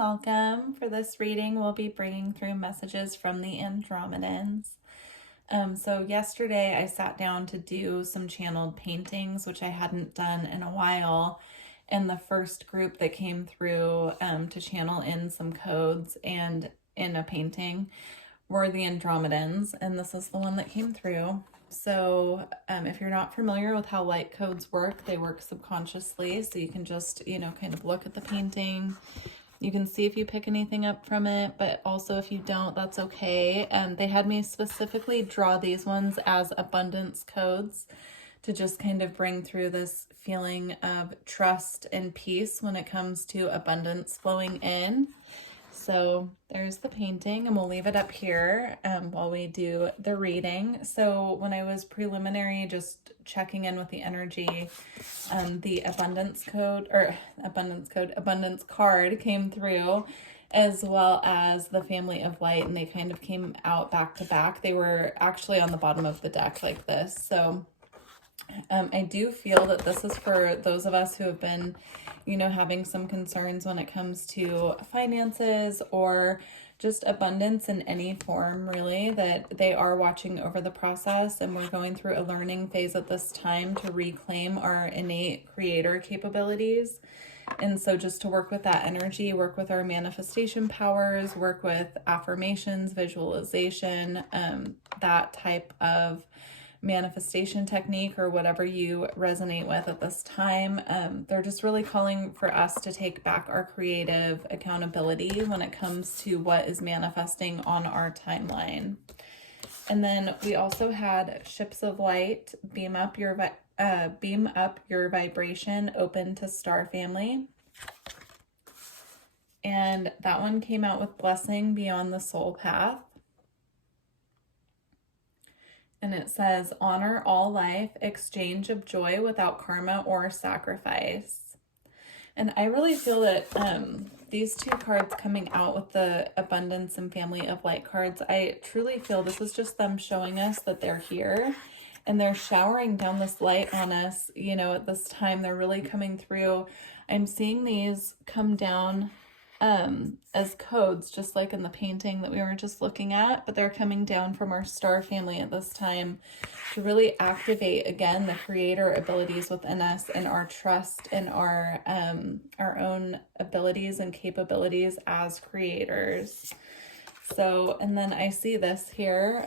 welcome. For this reading, we'll be bringing through messages from the Andromedans. So yesterday I sat down to do some channeled paintings, which I hadn't done in a while. And the first group that came through to channel in some codes and in a painting were the Andromedans, and this is the one that came through. So if you're not familiar with how light codes work, they work subconsciously. So you can just, kind of look at the painting. You can see if you pick anything up from it, but also if you don't, that's okay. They had me specifically draw these ones as abundance codes to just kind of bring through this feeling of trust and peace when it comes to abundance flowing in. So there's the painting, and we'll leave it up here while we do the reading. So when I was preliminary, just checking in with the energy, the abundance card came through, as well as the family of light, and they kind of came out back to back. They were actually on the bottom of the deck like this. So I do feel that this is for those of us who have been, having some concerns when it comes to finances or just abundance in any form, really, that they are watching over the process, and we're going through a learning phase at this time to reclaim our innate creator capabilities. And so just to work with that energy, work with our manifestation powers, work with affirmations, visualization, that type of manifestation technique or whatever you resonate with at this time. They're just really calling for us to take back our creative accountability when it comes to what is manifesting on our timeline. And then we also had ships of light, beam up your vibration, open to star family. And that one came out with blessing beyond the soul path. And it says, honor all life, exchange of joy without karma or sacrifice. And I really feel that these two cards coming out with the abundance and family of light cards, I truly feel this is just them showing us that they're here and they're showering down this light on us. At this time, they're really coming through. I'm seeing these come down as codes, just like in the painting that we were just looking at, but they're coming down from our star family at this time to really activate again the creator abilities within us and our trust in our own abilities and capabilities as creators. So, and then I see this here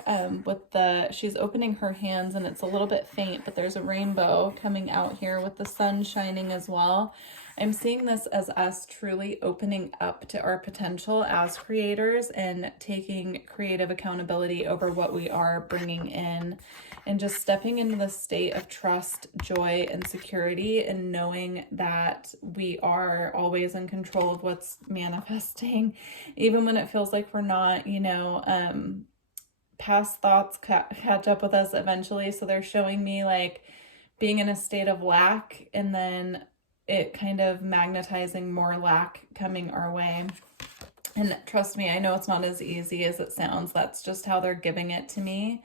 she's opening her hands, and it's a little bit faint, but there's a rainbow coming out here with the sun shining as well. I'm seeing this as us truly opening up to our potential as creators and taking creative accountability over what we are bringing in, and just stepping into the state of trust, joy, and security, and knowing that we are always in control of what's manifesting, even when it feels like we're not, past thoughts catch up with us eventually. So they're showing me like being in a state of lack, and then it kind of magnetizing more lack coming our way. And trust me, I know it's not as easy as it sounds. That's just how they're giving it to me,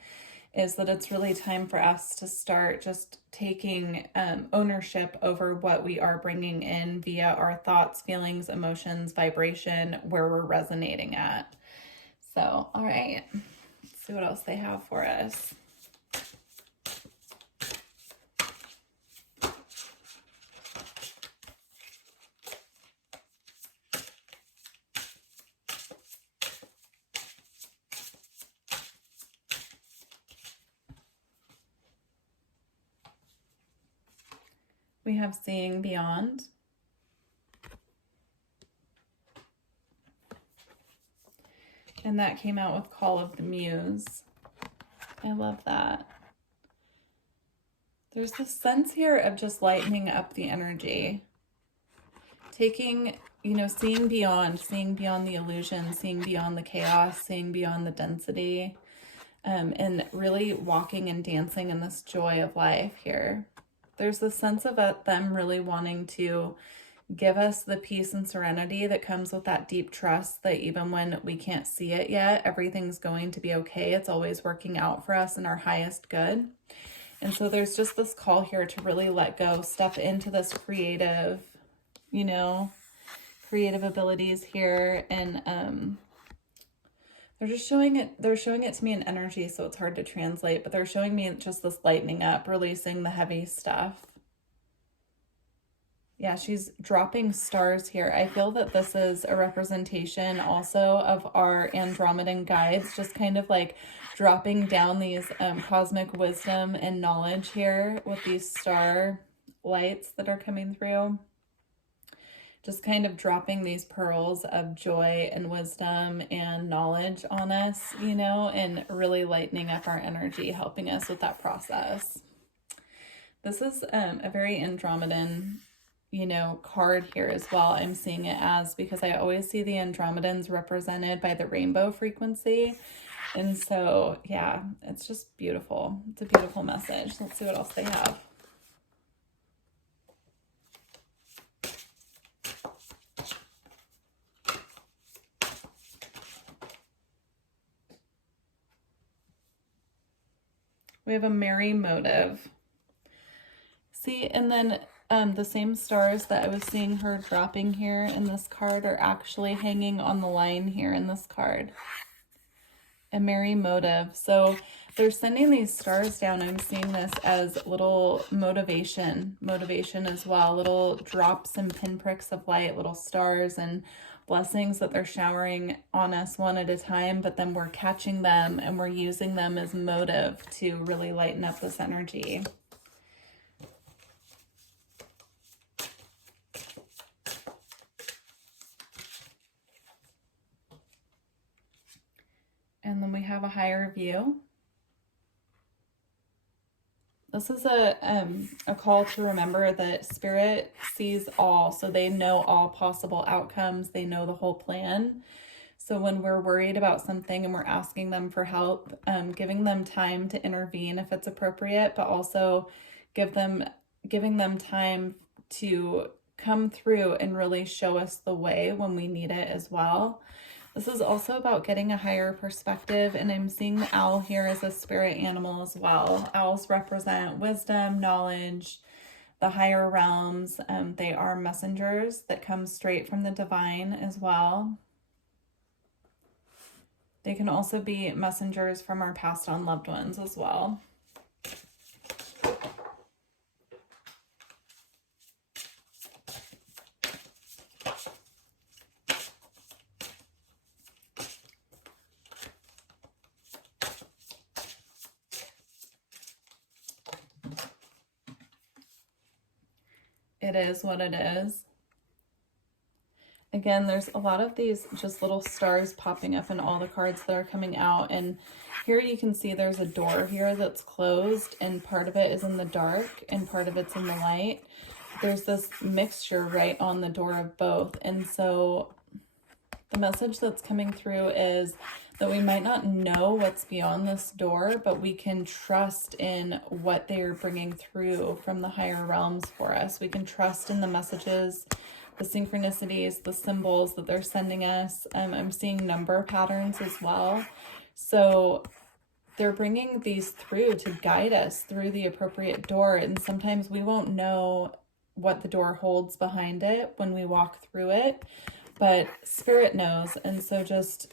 is that it's really time for us to start just taking ownership over what we are bringing in via our thoughts, feelings, emotions, vibration, where we're resonating at. So, all right, let's see what else they have for us. We have seeing beyond. And that came out with Call of the Muse. I love that. There's this sense here of just lightening up the energy. Taking, seeing beyond the illusion, seeing beyond the chaos, seeing beyond the density, and really walking and dancing in this joy of life here. There's this sense of them really wanting to give us the peace and serenity that comes with that deep trust that even when we can't see it yet, everything's going to be okay. It's always working out for us in our highest good. And so there's just this call here to really let go, step into this creative, creative abilities here, and they're showing it to me in energy, so it's hard to translate, but they're showing me just this lightening up, releasing the heavy stuff. Yeah, she's dropping stars here. I feel that this is a representation also of our Andromedan guides, just kind of like dropping down these cosmic wisdom and knowledge here with these star lights that are coming through. Just kind of dropping these pearls of joy and wisdom and knowledge on us, you know, and really lightening up our energy, helping us with that process. This is a very Andromedan, you know, card here as well. I'm seeing it as, because I always see the Andromedans represented by the rainbow frequency. And so, yeah, it's just beautiful. It's a beautiful message. Let's see what else they have. We have a merry motive. See, and then the same stars that I was seeing her dropping here in this card are actually hanging on the line here in this card. A merry motive. So they're sending these stars down. I'm seeing this as little motivation as well. Little drops and pinpricks of light, little stars and blessings that they're showering on us one at a time, but then we're catching them and we're using them as motive to really lighten up this energy. And then we have a higher view. This is a call to remember that Spirit sees all, so they know all possible outcomes. They know the whole plan. So when we're worried about something and we're asking them for help, giving them time to intervene if it's appropriate, but also giving them time to come through and really show us the way when we need it as well. This is also about getting a higher perspective, and I'm seeing the owl here as a spirit animal as well. Owls represent wisdom, knowledge, the higher realms. They are messengers that come straight from the divine as well. They can also be messengers from our passed on loved ones as well. It is what it is. Again, there's a lot of these just little stars popping up in all the cards that are coming out. And here you can see there's a door here that's closed, and part of it is in the dark and part of it's in the light. There's this mixture right on the door of both. And so the message that's coming through is that we might not know what's beyond this door, but we can trust in what they're bringing through from the higher realms for us. We can trust in the messages, the synchronicities, the symbols that they're sending us. I'm seeing number patterns as well. So they're bringing these through to guide us through the appropriate door. And sometimes we won't know what the door holds behind it when we walk through it, but Spirit knows. And so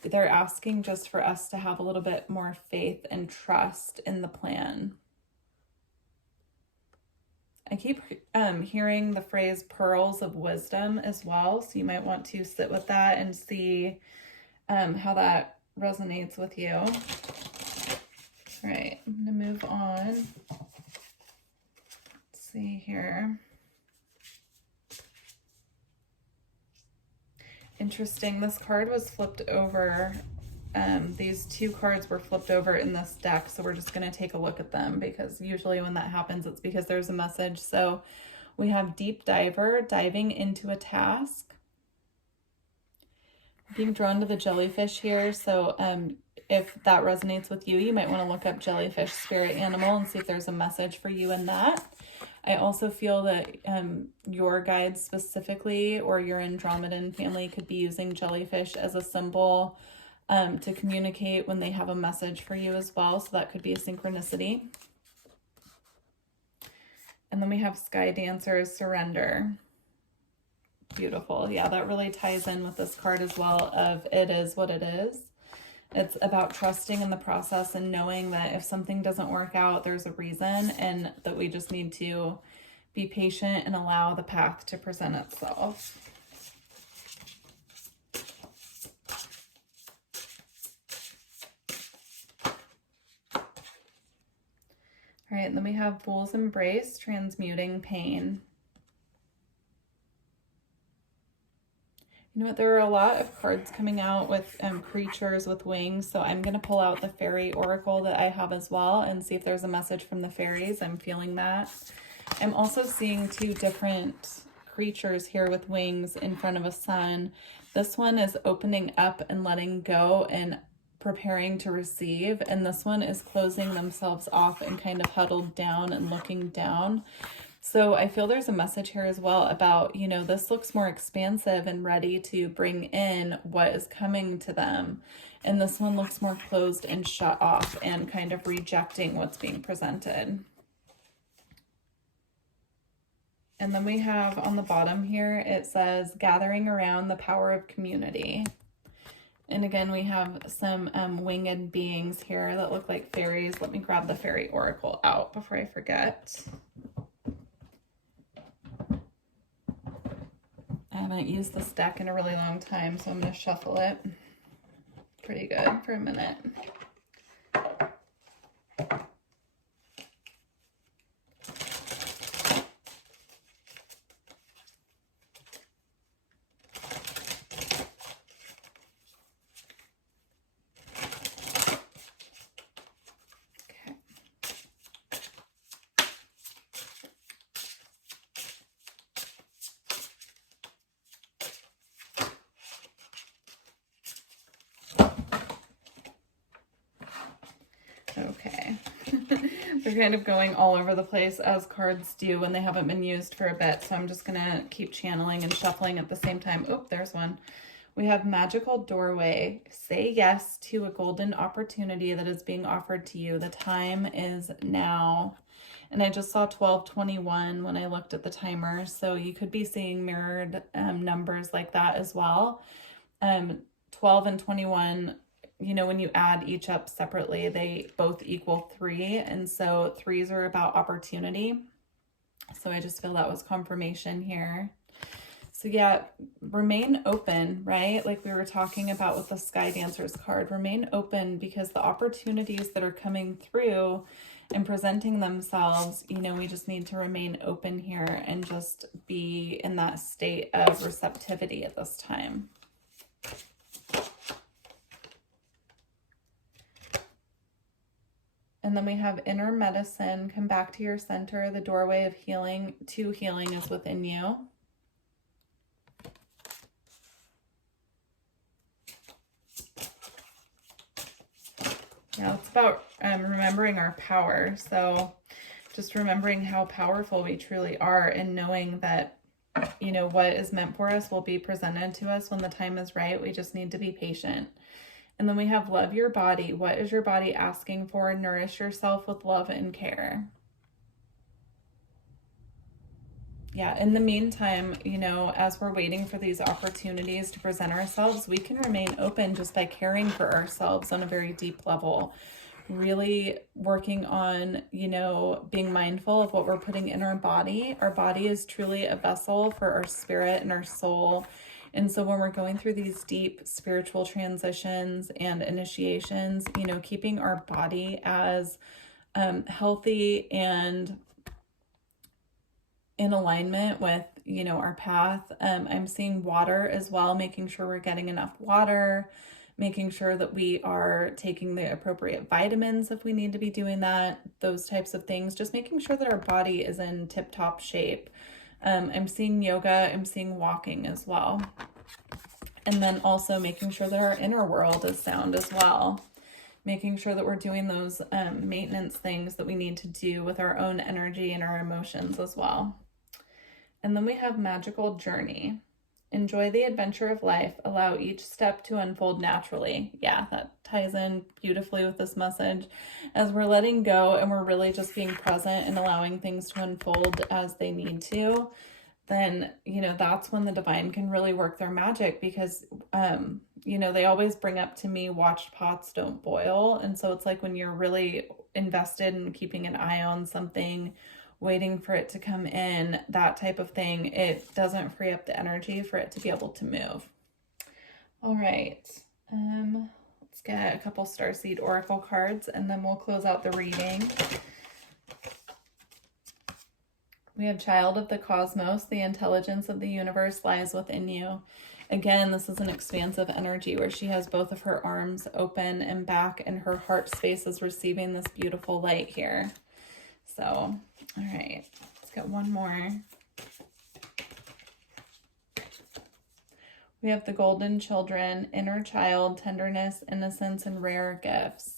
they're asking just for us to have a little bit more faith and trust in the plan. I keep hearing the phrase pearls of wisdom as well. So you might want to sit with that and see how that resonates with you. All right, I'm going to move on. Let's see here. Interesting. This card was flipped over. These two cards were flipped over in this deck, so we're just going to take a look at them, because usually when that happens, it's because there's a message. So we have Deep Diver, diving into a task. Being drawn to the jellyfish here, so if that resonates with you, you might want to look up jellyfish spirit animal and see if there's a message for you in that. I also feel that your guides specifically, or your Andromedan family, could be using jellyfish as a symbol to communicate when they have a message for you as well. So that could be a synchronicity. And then we have Sky Dancer's Surrender. Beautiful. Yeah, that really ties in with this card as well of it is what it is. It's about trusting in the process and knowing that if something doesn't work out, there's a reason, and that we just need to be patient and allow the path to present itself. All right, and then we have Fool's Embrace, transmuting pain. You know what, there are a lot of cards coming out with creatures with wings, so I'm going to pull out the fairy oracle that I have as well and see if there's a message from the fairies. I'm feeling that. I'm also seeing two different creatures here with wings in front of a sun. This one is opening up and letting go and preparing to receive, and this one is closing themselves off and kind of huddled down and looking down. So I feel there's a message here as well about, you know, this looks more expansive and ready to bring in what is coming to them. And this one looks more closed and shut off and kind of rejecting what's being presented. And then we have on the bottom here, it says, gathering around the power of community. And again, we have some winged beings here that look like fairies. Let me grab the fairy oracle out before I forget. I haven't used this deck in a really long time, so I'm going to shuffle it. Pretty good for a minute. Okay. They're kind of going all over the place as cards do when they haven't been used for a bit. So I'm just going to keep channeling and shuffling at the same time. Oh, there's one. We have magical doorway. Say yes to a golden opportunity that is being offered to you. The time is now. And I just saw 12:21 when I looked at the timer. So you could be seeing mirrored numbers like that as well. 12 and 21, you know, when you add each up separately, they both equal 3. And so 3s are about opportunity. So I just feel that was confirmation here. So yeah, remain open, right? Like we were talking about with the Sky Dancers card, remain open because the opportunities that are coming through and presenting themselves, you know, we just need to remain open here and just be in that state of receptivity at this time. And then we have inner medicine, come back to your center. The doorway of healing to healing is within you. Now it's about remembering our power. So just remembering how powerful we truly are and knowing that, you know, what is meant for us will be presented to us when the time is right. We just need to be patient. And then we have love your body. What is your body asking for? Nourish yourself with love and care. Yeah, in the meantime, you know, as we're waiting for these opportunities to present ourselves, we can remain open just by caring for ourselves on a very deep level. Really working on, you know, being mindful of what we're putting in our body. Our body is truly a vessel for our spirit and our soul. And so when we're going through these deep spiritual transitions and initiations, you know, keeping our body as healthy and in alignment with, you know, our path. I'm seeing water as well, making sure we're getting enough water, making sure that we are taking the appropriate vitamins if we need to be doing that, those types of things, just making sure that our body is in tip-top shape. I'm seeing yoga, I'm seeing walking as well. And then also making sure that our inner world is sound as well. Making sure that we're doing those maintenance things that we need to do with our own energy and our emotions as well. And then we have magical journey. Enjoy the adventure of life. Allow each step to unfold naturally. Yeah, that ties in beautifully with this message. As we're letting go and we're really just being present and allowing things to unfold as they need to, then, you know, that's when the divine can really work their magic, because, you know, they always bring up to me, watched pots don't boil. And so it's like when you're really invested in keeping an eye on something, waiting for it to come in, that type of thing, it doesn't free up the energy for it to be able to move. All right. Let's get a couple Starseed Oracle cards and then we'll close out the reading. We have Child of the Cosmos, the intelligence of the universe lies within you. Again, this is an expansive energy where she has both of her arms open and back, and her heart space is receiving this beautiful light here. So, all right, let's get one more. We have the Golden Children, inner child, tenderness, innocence, and rare gifts.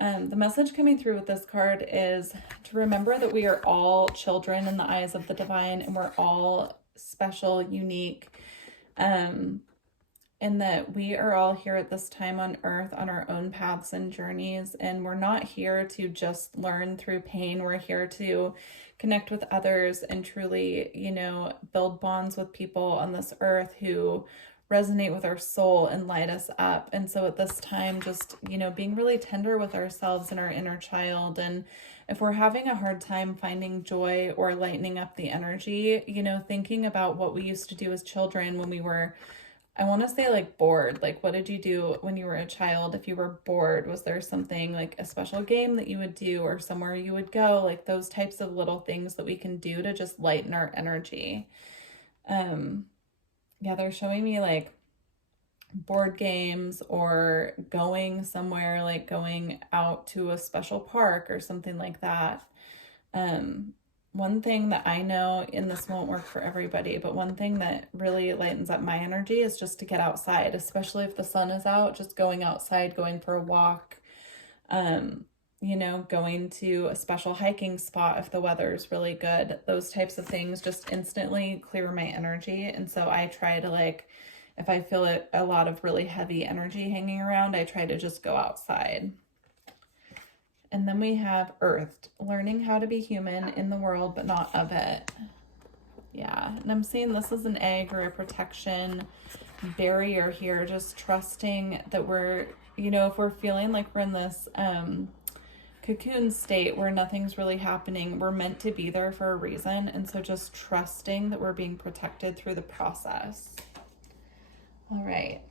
The message coming through with this card is to remember that we are all children in the eyes of the divine, and we're all special, unique, and that we are all here at this time on earth on our own paths and journeys, and we're not here to just learn through pain. We're here to connect with others and truly, you know, build bonds with people on this earth who resonate with our soul and light us up. And so at this time, just, you know, being really tender with ourselves and our inner child. And if we're having a hard time finding joy or lightening up the energy, you know, thinking about what we used to do as children when we were, I want to say, like, bored. Like, what did you do when you were a child? If you were bored, was there something like a special game that you would do or somewhere you would go? Like those types of little things that we can do to just lighten our energy. Yeah, they're showing me like board games or going somewhere, like going out to a special park or something like that. One thing that I know, and this won't work for everybody, but one thing that really lightens up my energy is just to get outside, especially if the sun is out, just going outside, going for a walk, you know, going to a special hiking spot if the weather is really good. Those types of things just instantly clear my energy. And so I try to, like, if I feel a lot of really heavy energy hanging around, I try to just go outside. And then we have Earthed, learning how to be human in the world, but not of it. Yeah, and I'm seeing this as an egg or a protection barrier here, just trusting that we're, you know, if we're feeling like we're in this cocoon state where nothing's really happening, we're meant to be there for a reason. And so just trusting that we're being protected through the process. All right.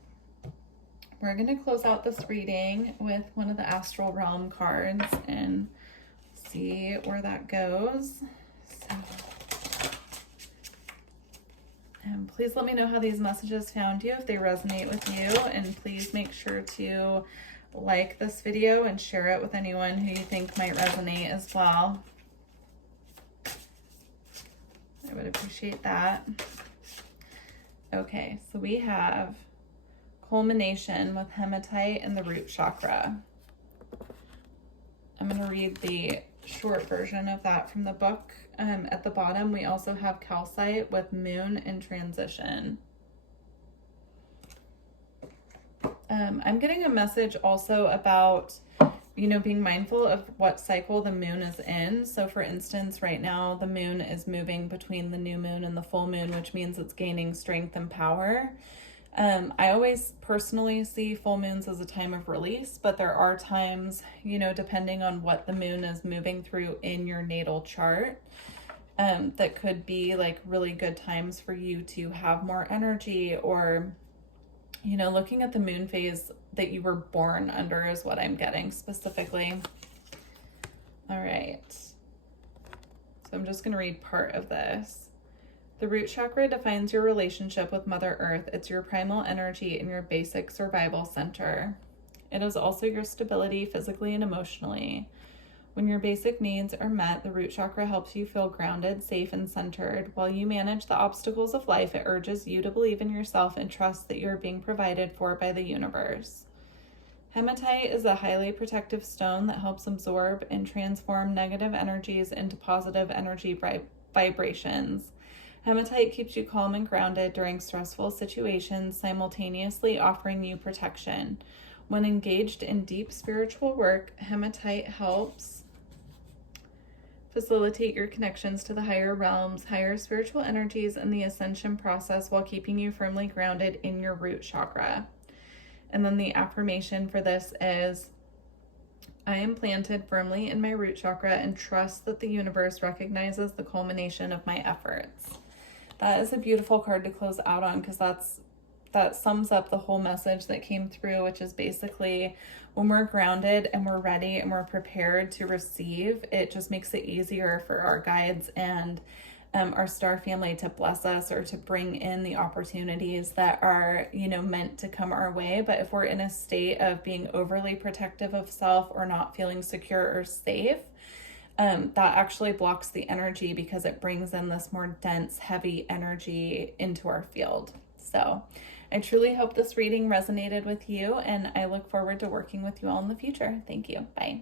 We're going to close out this reading with one of the Astral Realm cards and see where that goes. So, please let me know how these messages found you, if they resonate with you, and please make sure to like this video and share it with anyone who you think might resonate as well. I would appreciate that. Okay, so we have culmination with hematite and the root chakra. I'm going to read the short version of that from the book. At the bottom, we also have calcite with moon and transition. I'm getting a message also about, you know, being mindful of what cycle the moon is in. So for instance, right now the moon is moving between the new moon and the full moon, which means it's gaining strength and power. I always personally see full moons as a time of release, but there are times, you know, depending on what the moon is moving through in your natal chart, that could be like really good times for you to have more energy, or, you know, looking at the moon phase that you were born under is what I'm getting specifically. All right. So I'm just going to read part of this. The root chakra defines your relationship with Mother Earth. It's your primal energy and your basic survival center. It is also your stability physically and emotionally. When your basic needs are met, the root chakra helps you feel grounded, safe, and centered. While you manage the obstacles of life, it urges you to believe in yourself and trust that you're being provided for by the universe. Hematite is a highly protective stone that helps absorb and transform negative energies into positive energy vibrations. Hematite keeps you calm and grounded during stressful situations, simultaneously offering you protection. When engaged in deep spiritual work, hematite helps Facilitate your connections to the higher realms, higher spiritual energies, and the ascension process while keeping you firmly grounded in your root chakra. And then the affirmation for this is, I am planted firmly in my root chakra and trust that the universe recognizes the culmination of my efforts. That is a beautiful card to close out on, because that sums up the whole message that came through, which is basically when we're grounded and we're ready and we're prepared to receive, it just makes it easier for our guides and our star family to bless us or to bring in the opportunities that are, meant to come our way. But if we're in a state of being overly protective of self or not feeling secure or safe, that actually blocks the energy, because it brings in this more dense, heavy energy into our field. So I truly hope this reading resonated with you, and I look forward to working with you all in the future. Thank you. Bye.